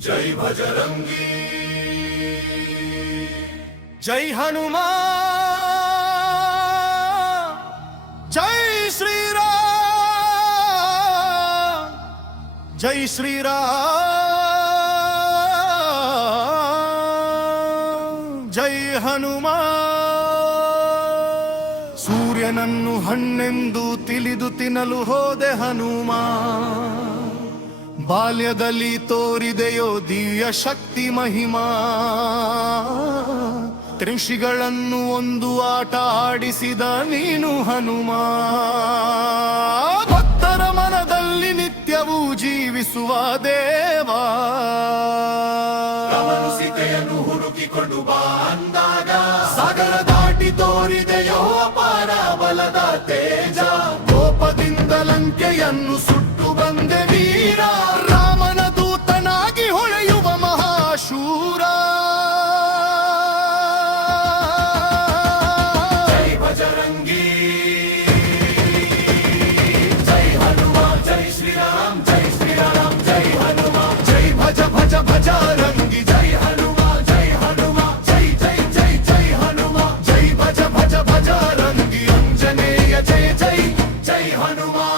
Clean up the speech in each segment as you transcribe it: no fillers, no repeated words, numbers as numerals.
जय भजरंगी जय हनुमान जय श्री राम जय श्री राम जय हनुमान सूर्यनन्नु हಣ್ಣೆಂದು ತಿಳಿದು ತಿನ್ನಲು ಹೋದೆ ಹನುಮಾನ್ ಬಾಲ್ಯದಲ್ಲಿ ತೋರಿದೆಯೋ ದಿವ್ಯ ಶಕ್ತಿ ಮಹಿಮಾ ತ್ರಿಷಿಗಳನ್ನು ಒಂದು ಆಟ ಆಡಿಸಿದ ನೀನು ಹನುಮಾ ಭಕ್ತರ ಮನದಲ್ಲಿ ನಿತ್ಯವೂ ಜೀವಿಸುವ ದೇವಾ ಸೀತೆಯನ್ನು ಹುಡುಕಿಕೊಂಡು ಬಾ ಅಂದಾಗ ಸಾಗರ ದಾಟಿ ತೋರಿದೆಯೋ ಅಪಾರ ಬಲದ ತೇಜ ಕೋಪದಿಂದ ಲಂಕೆಯನ್ನು ಸುಟ್ಟು ಬಂದೆ ವೀರ ರಾಮನ ದೂತನಾಗಿ ಹೊಳೆಯುವ ಮಹಾಶೂರ ಜೈ ಭಜರಂಗಿ ಜೈ ಹನುಮಾನ್ ಜೈ ಶ್ರೀರಾಮ್ ಜೈ ಶ್ರೀರಾಮ್ ಜೈ ಹನುಮಾನ್ ಜೈ ಭಜ ಭಜ ಭಜರಂಗಿ ಜೈ ಹನುಮಾನ್ ಜೈ ಹನುಮಾನ್ ಜೈ ಜೈ ಜೈ ಜೈ ಹನುಮಾನ್ ಜೈ ಭಜ ಭಜ ಭಜರಂಗಿ ಅಂಜನೇಯ ಜೈ ಜೈ ಜೈ ಹನುಮಾನ್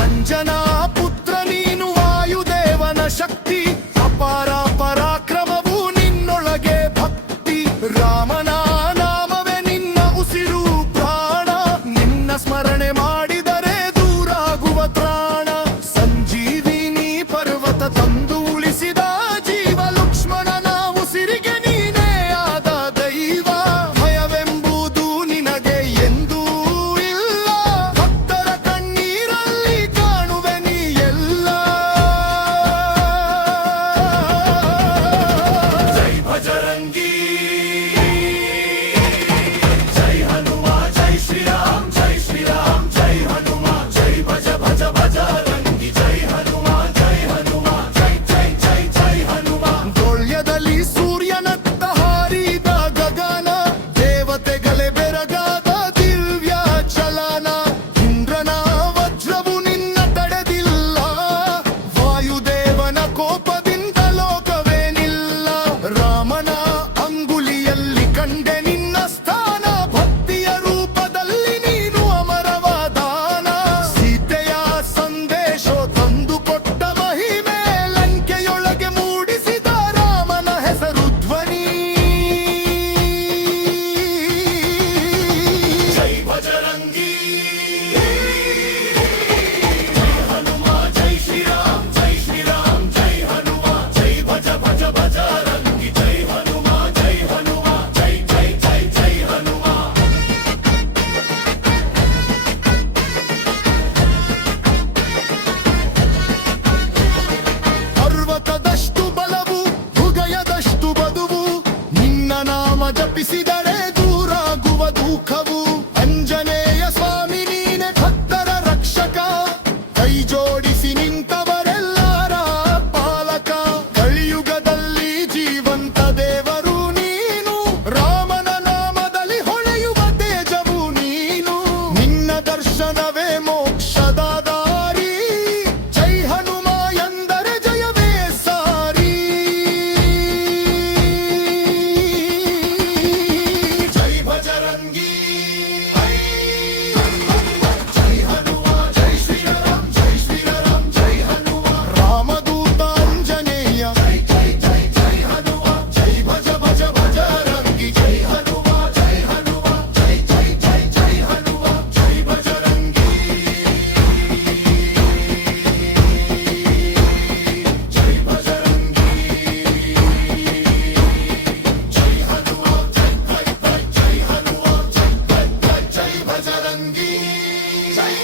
ಅಂಜನಾ ಪುತ್ರ ನೀನು ವಾಯುದೇವನ ಶಕ್ತಿ ಅಪಾರ ಪರಾಕ್ರಮವು ನಿನ್ನೊಳಗೆ ಭಕ್ತಿ ರಾಮನ ನಾಮವೇ ನಿನ್ನ ಉಸಿರು ಪ್ರಾಣ ನಿನ್ನ ಸ್ಮರಣೆ ಮಾಡಿದರೆ ದೂರಾಗುವ ತ್ರಾಣ ಸಂಜೀವಿನಿ ಪರ್ವತ ತಂದು ಉಳಿಸಿದ ಜೀವ ಲಕ್ಷ್ಮಣನ ಉಸಿರಿಗೆ ನೀನೇ ಆದ ದೈವ ಭಯವೆಂಬುದು ನಿನಗೆ ಎಂದೂ ಇಲ್ಲ ಭಕ್ತರ ಕಣ್ಣೀರಲ್ಲಿ ಕಾಣುವೆ ನೀ ಎಲ್ಲ ಜೈ ಭಜರಂಗಿ ಜೈ ಹನುಮಾನ್ ಜೈ ಶ್ರೀರಾಮ್ ಜೈ ಶ್ರೀರಾಮ್ ಜೈ ಹನುಮಾನ್ ಜೈ ಭಜ ಭಜ ಭಜರಂಗಿ ಜೈ ಹನುಮಾನ್ ಜೈ ಹನುಮಾನ್ ಜೈ ಜೈ ಜೈ ಜೈ ಹನುಮಾನ್ ದೊಳ್ಯದಲ್ಲಿ ಸೂರ್ಯನತ್ತ ಹಾರಿದ ಗಗನ ದೇವತೆಗಳೇ ಬೆರಗಾದ ದಿವ್ಯ ಚಲನ ಇಂದ್ರನ ವಜ್ರವು ನಿನ್ನ ತಡೆದಿಲ್ಲ ವಾಯುದೇವನ ಕೋಪದಿಂದ ಲೋಕವೇನಿಲ್ಲ ರಾಮನ ಅಂಗುಲಿಯಲ್ಲಿ ಕಂಡೆ ನಿನ್ನ ಸ್ಥಾನ ಭಕ್ತಿಯ ರೂಪದಲ್ಲಿ ನೀನು ಅಮರವಾದಾನ ಸೀತೆಯ ಸಂದೇಶ ತಂದುಕೊಟ್ಟ ಮಹಿಮೆ ಲಂಕೆಯೊಳಗೆ ಮೂಡಿಸಿದ ರಾಮನ ಹೆಸರು ಧ್ವನಿ ಜೈ ಭಜರಂಗಿ ಜೈ ಹನುಮಾನ್ ಜೈ ಶ್ರೀರಾಮ್ ಜೈ ಶ್ರೀರಾಮ್ ಜೈ ಹನುಮಾನ್ ಜೈ ಭಜ ಭಜ ಭಜರಂಗಿ ಜೈ ಹನುಮಾನ್ ಜೈ ಹನುಮಾನ್ ಜೈ ಜೈ ಜೈ ಜೈ ಹನುಮಾನ್ ಪರ್ವತದಷ್ಟು ಬಲವು ಹೃದಯದಷ್ಟು ಬದುವು ನಿನ್ನ ನಾಮ ಜಪಿಸಿದರೆ ದೂರಾಗುವ ದುಃಖವು ಅಂಜನೇಯ ಸ್ವಾಮಿ ನೀನೆ ಭಕ್ತರ ರಕ್ಷಕ ಕೈ ಜೋಡಿಸಿ ನಿಂತವರೆಲ್ಲರ ಪಾಲಕ ಕಲಿಯುಗದಲ್ಲಿ ಜೀವಂತ ದೇವರು ನೀನು ರಾಮನ ನಾಮದಲ್ಲಿ ಹೊಳೆಯುವ ತೇಜವು ನೀನು ನಿನ್ನ ದರ್ಶನವೇ ಮೋಕ್ಷದ ದಾರಿ ಜೈ ಹನುಮ ಎಂದರೆ ಜಯವೇ ಸಾರಿ ಜೈ ಭಜರಂಗಿ ಜೈ ಹನುಮಾನ್ ಜೈ ಶ್ರೀರಾಮ್ ಜೈ ಶ್ರೀರಾಮ್ ಜೈ ಹನುಮಾನ್ ರಾಮದೂತ ಅಂಜನೇಯ ಜೈ ಜೈ ಜೈ ಜೈ ಹನುಮಾನ್ ಜೈ ಭಜ ಭಜ ಭಜರಂಗಿ ಜೈ ಹನುಮಾನ್ ಜೈ ಹನುಮಾನ್ ಜೈ ಜೈ ಜೈ ಜೈ ಹನುಮಾನ್ ಜೈ ಭಜರಂಗಿ ಜೈ ಭಜರಂಗಿ ಜೈ ಹನುಮಾನ್ ಜೈ ಜೈ ಜೈ ಜೈ ಹನುಮಾನ್ ಜೈ ಜೈ ಜೈ ಜೈ ಭಜರಂಗಿ ಜೈ